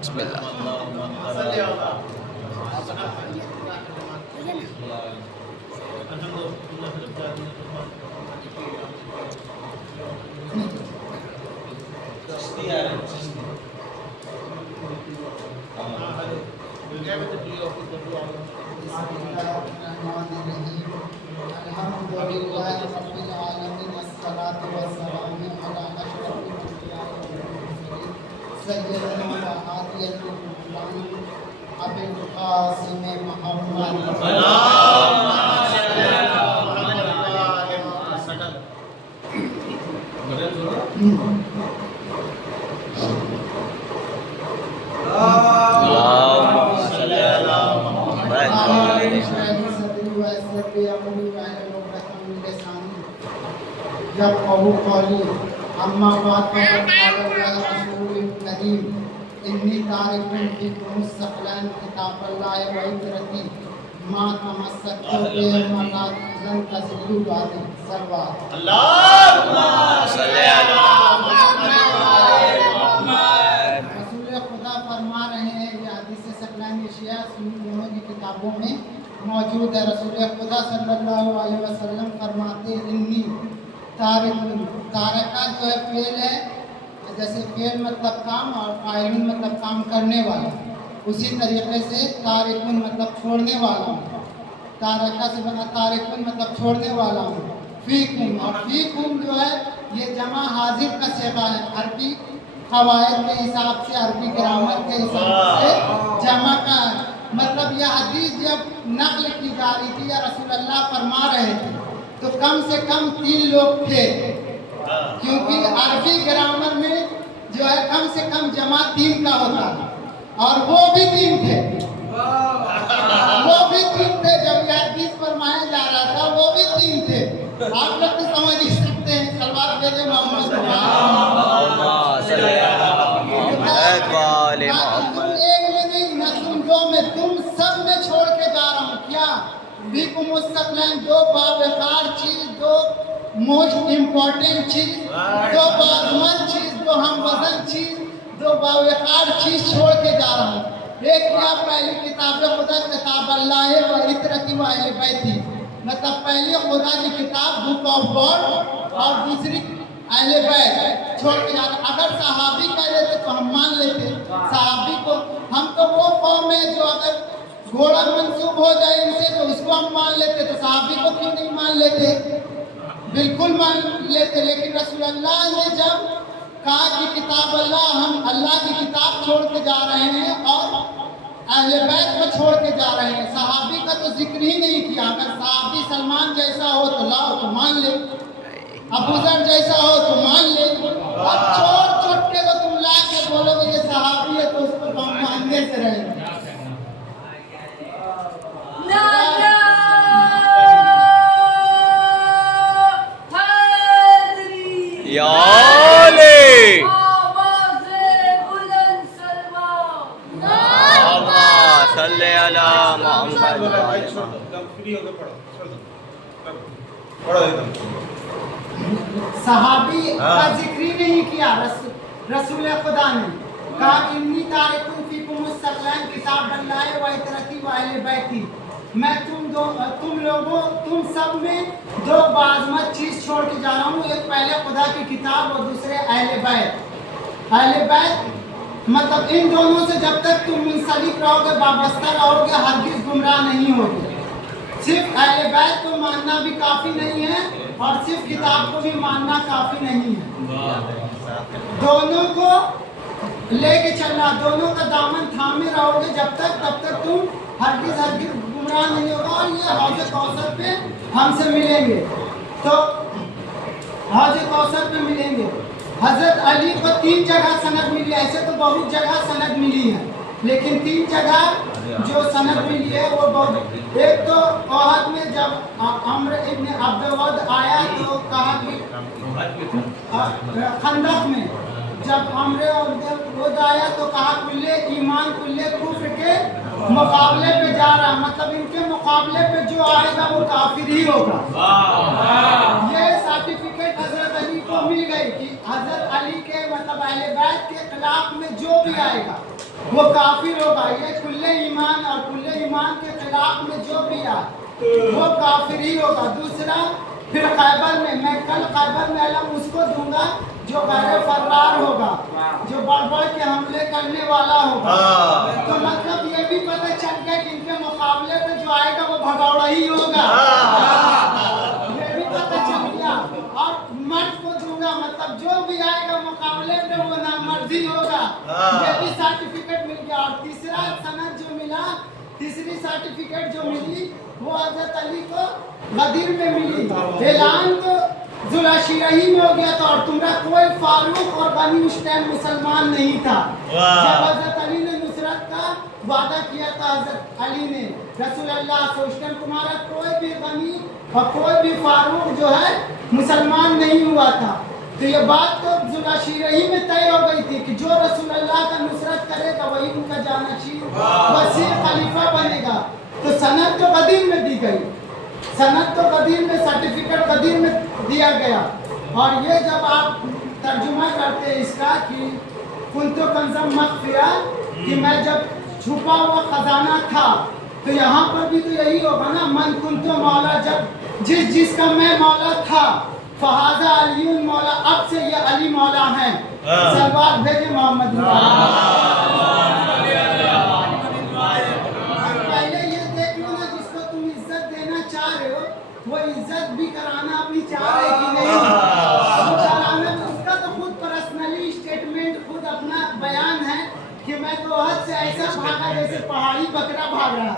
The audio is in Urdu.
بسم اللہ. اما بعد فقد قال الله رسول الكريم انی تارک فیکم الثقلین کتاب اللہ و عترتی ما تمسکت به ولا لن تزلوا بعد صلوات اللهم صل علی محمد. رسول خدا فرما رہے ہیں، یہ حدیث ثقلین شیعہ سنی دونوں کی کتابوں میں موجود ہے. رسول خدا صلی اللہ علیہ وسلم فرماتے ہیں انی تارکہ جو ہے فعل ہے، جیسے فعل مطلب کام اور فاعل مطلب کام کرنے والا، اسی طریقے سے تارکن مطلب چھوڑنے والا ہوں. تارکہ سے بنا تارکن مطلب چھوڑنے والا ہوں. فیکم، اور فیکم جو ہے یہ جمع حاضر کا صیغہ ہے. عربی قواعد کے حساب سے، عربی گرامر کے حساب سے جمع کا مطلب یہ حدیث جب نقل کی جا رہی تھی یا رسول اللہ فرما رہے تھے تو کم سے کم 3 لوگ تھے، کیونکہ عربی گرامر میں جو ہے کم سے کم جمع 3 کا ہوتا ہے، اور وہ بھی 3 تھے. وہ بھی 3 تھے جب یہ حدیث فرمایا جا رہا تھا، وہ بھی 3 تھے. آپ لوگ تو سمجھ ہی سکتے ہیں. صلوات بھیجے محمد تم ایک میں نہیں نہ تم دو میں، تم سب میں چھوڑ کے جا رہا ہوں. کیا بیکم الثقلین، 2 باوقار چیز، 2 موسٹ امپورٹنٹ چیز، 2 بازمند چیز، 2 ہم وزن چیز، 2 باوقار چیز چھوڑ کے جا رہا ہوں. ایک کیا پہلی کتاب خدا کتاب اللہ و عترتی و اہل بیتی، مطلب پہلی خدا کی کتاب بک آف گاڈ اور دوسری اہل بیت چھوڑ کے جا رہا. اگر صحابی کہہ لیتے تو ہم مان لیتے صحابی کو. ہم تو وہ قوم ہے جو اگر گھوڑا منسوب ہو جائے ان سے تو اس کو ہم مان لیتے، تو صحابی کو کیوں نہیں مان لیتے؟ بالکل مان لیتے. لیکن رسول اللہ نے جب کہا کہ کتاب اللہ، ہم اللہ کی کتاب چھوڑ کے جا رہے ہیں اور اہل بیت کو چھوڑ کے جا رہے ہیں، صحابی کا تو ذکر ہی نہیں کیا. اگر صحابی سلمان جیسا ہو تو لاؤ تو مان لے، ابو ذر جیسا ہو تو مان لے، اور چھوٹ کے کو تم لا کے بولو گے یہ صحابی ہے تو اس کو ہم ماننے سے رہیں گے. یا علی اللہم صلی علی محمد. صحابی کا ذکر ہی نہیں کیا. رسول خدا نے کہا انی تارکن فیکم الثقلین کتاب اللہ و عترتی و اہل بیتی، میں تم لوگوں تم سب میں 2 بازمت چیز چھوڑ کے جا رہا ہوں. ایک پہلے خدا کی کتاب اور دوسرے اہل بیت. اہل بیت مطلب ان دونوں سے جب تک تم منسلک رہو گے، وابستہ رہو گے، ہرگز گمراہ نہیں ہوگے. صرف اہل بیت کو ماننا بھی کافی نہیں ہے اور صرف کتاب کو بھی ماننا کافی نہیں ہے. دونوں کو لے کے چلنا، دونوں کا دامن تھامے رہو گے جب تک، تب تک تم ہرگز گمراہ نہیں ہوگا. اور یہ حوض کوثر پہ ہم سے ملیں گے، تو حوض کوثر پہ ملیں گے. حضرت علی کو 3 جگہ سند ملی، ایسے تو بہت جگہ سند ملی ہے، لیکن 3 جگہ جو سند ملی ہے وہ بہت. ایک تو احد میں جب عمرو ابن عبد الود آیا تو کہا کہ خندق میں جب عمرو ابن الود آیا تو کہا کلے ایمان کلے کفر کے مقابلے پہ جا رہا، مطلب ان کے مقابلے پہ جو آئے گا وہ کافر ہی ہوگا. یہ سرٹیفکیٹ حضرت علی کو مل گئی کہ حضرت علی کے مطلب اہل بیت کے خلاف میں جو بھی آئے گا وہ کافر ہوگا. یہ کل ایمان اور کل ایمان کے خلاف میں جو بھی آئے وہ کافر ہی ہوگا. دوسرا پھر خیبر میں کل خیبر میں علم اس کو دوں گا جو غیر فرار ہوگا, جو بڑھ بڑھ کے حملے کرنے والا ہوگا. تو مطلب یہ بھی پتہ چل گیا کہ ان کے مقابلے پہ جو آئے گا وہ بھگوڑا ہی ہوگا. یہ بھی پتہ چل گیا. اور مرد کو دوں گا, مطلب جو بھی آئے گا مقابلے پہ وہ نامرد ہی ہوگا. یہ بھی سرٹیفکیٹ مل گیا. اور تیسرا سند جو ملا, تیسری سرٹیفکیٹ جو ملی وہ حضرت علی کو غدیر میں ملی. اعلان تو ذوالعشیرہ میں ہو گیا تھا, اور تمہارا کوئی فاروق اور غنی اس ٹائم مسلمان نہیں تھا. جب حضرت علی نے نصرت کا وعدہ کیا تھا, حضرت علی نے رسول اللہ سے, اس ٹائم تمہارا کوئی بھی غنی اور کوئی بھی فاروق جو ہے مسلمان نہیں ہوا تھا. تو یہ بات تو ذوالعشیرہ میں طے ہو گئی تھی کہ جو رسول اللہ کا نصرت کرے گا وہی ان کا جانشین وسیع خلیفہ بنے گا. تو سند تو غدیر میں دی گئی, سند تو غدیر میں, سرٹیفکیٹ غدیر میں دیا گیا. اور یہ جب آپ ترجمہ کرتے ہیں اس کا کہ کنتو کنزم مخفیہ, کہ میں جب چھپا ہوا خزانہ تھا, تو یہاں پر بھی تو یہی ہوگا نا, من کنتو مولا, جب جس کا میں مولا تھا, فہذا علی مولا, اب سے یہ علی مولا ہیں. سلوات بھیجے محمد. پہلے یہ دیکھ لو نا, جس کو تم عزت دینا چاہ رہے ہو وہ عزت بھی کرانا اپنی چاہ رہے کہ نہیں کرانا. اس کا تو خود پرسنلی اسٹیٹمنٹ, خود اپنا بیان ہے کہ میں تو حد سے ایسا بھاگا جیسے پہاڑی بکرا بھاگ رہا.